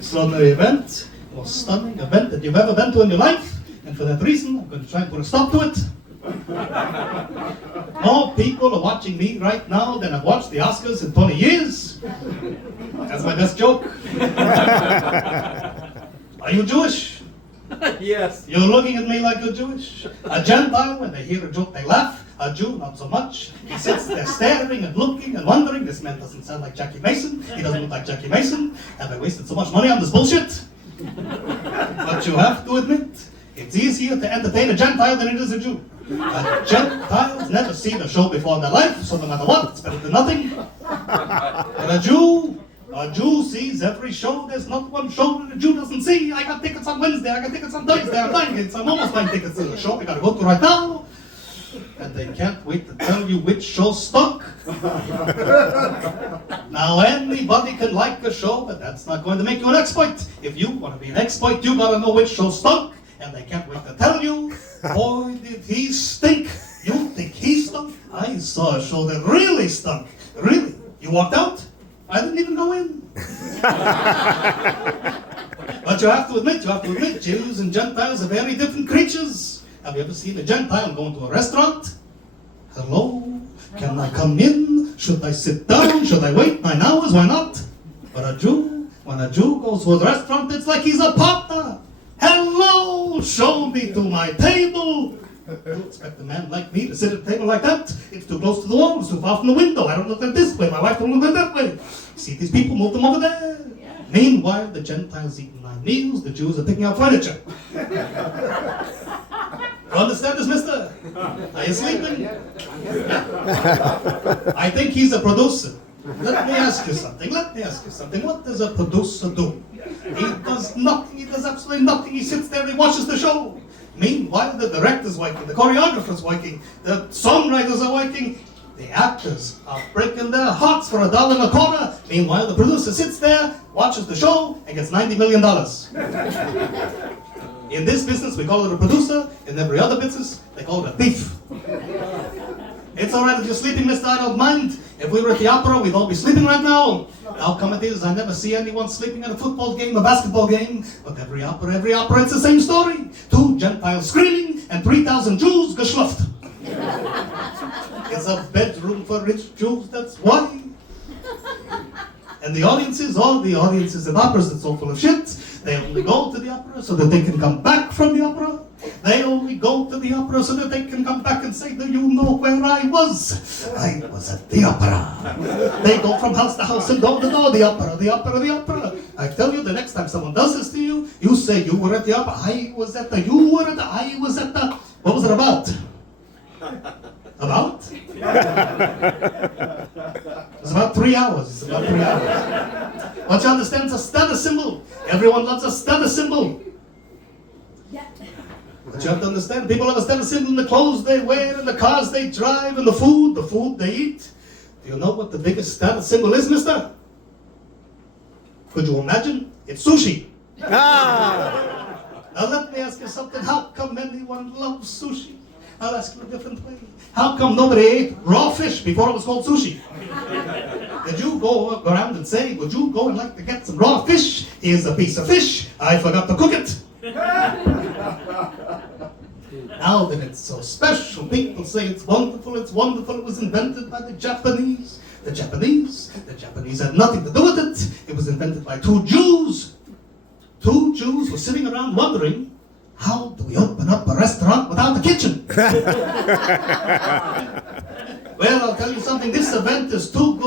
extraordinary event, most stunning event that you've ever been to in your life, and for that reason, I'm going to try and put a stop to it. More people are watching me right now than I've watched the Oscars in 20 years. That's my best joke. Are you Jewish? Yes. You're looking at me like you're Jewish. A Gentile, when they hear a joke, they laugh. A Jew, not so much. He sits there staring and looking and wondering, this man doesn't sound like Jackie Mason. He doesn't look like Jackie Mason. Have I wasted so much money on this bullshit? But you have to admit, it's easier to entertain a Gentile than it is a Jew. A Gentile's never seen a show before in their life, so no matter what, it's better than nothing. But a Jew sees every show. There's not one show that a Jew doesn't see. I got tickets on Wednesday, I got tickets on Thursday, I'm almost buying tickets to the show I gotta go to right now. And they can't wait to tell you which show stunk. Now anybody can like a show, but that's not going to make you an expert. If you want to be an expert, you gotta know which show stunk. And they can't wait to tell you, boy, did he stink. You think he stunk? I saw a show that really stunk. Really? You walked out? I didn't even go in. But you have to admit, Jews and Gentiles are very different creatures. Have you ever seen a Gentile go into a restaurant? Hello? Can I come in? Should I sit down? Should I wait 9 hours? Why not? But a Jew, when a Jew goes to a restaurant, it's like he's a partner. Hello, show me to my table. You expect a man like me to sit at a table like that? It's too close to the wall, it's too far from the window. I don't look at this way, my wife don't look at that way. See these people, move them over there. Yeah. Meanwhile, the Gentiles eating 9 meals, the Jews are picking out furniture. You understand this, mister? Are you sleeping? I think he's a producer. Let me ask you something. What does a producer do? He does nothing. He does absolutely nothing. He sits there and he watches the show. Meanwhile, the director's working, the choreographer's working, the songwriters are working, the actors are breaking their hearts for $1.25. Meanwhile, the producer sits there, watches the show, and gets $90 million. In this business, we call it a producer. In every other business, they call it a thief. It's all right if you're sleeping, mister, I don't mind. If we were at the opera, we'd all be sleeping right now. How come it is I never see anyone sleeping at a football game, a basketball game? But every opera, it's the same story. 2 Gentiles screaming and 3,000 Jews geschluft. It's a bedroom for rich Jews, that's why. And the audiences, all the audiences in operas, it's so full of shit. They only go to the opera so that they can come back from the opera. They only go to the opera so that they can come back and say, do you know where I was? I was at the opera. They go from house to house and door to door, the opera. I tell you, the next time someone does this to you, you say, you were at the opera. I was at the, what was it about? About? It's about 3 hours. But you understand, it's a status symbol. Everyone loves a status symbol. But you have to understand, people have a status symbol in the clothes they wear, in the cars they drive, in the food they eat. Do you know what the biggest status symbol is, mister? Could you imagine? It's sushi. Now let me ask you something. How come anyone loves sushi? I'll ask you a different way. How come nobody ate raw fish before it was called sushi? Did you go around and say, would you go and like to get some raw fish? Here's a piece of fish. I forgot to cook it. Now that it's so special, people say it's wonderful, it was invented by the Japanese. The Japanese had nothing to do with it. It was invented by 2 Jews. 2 Jews were sitting around wondering, how do we open up a restaurant without a kitchen? Well, I'll tell you something, this event is too good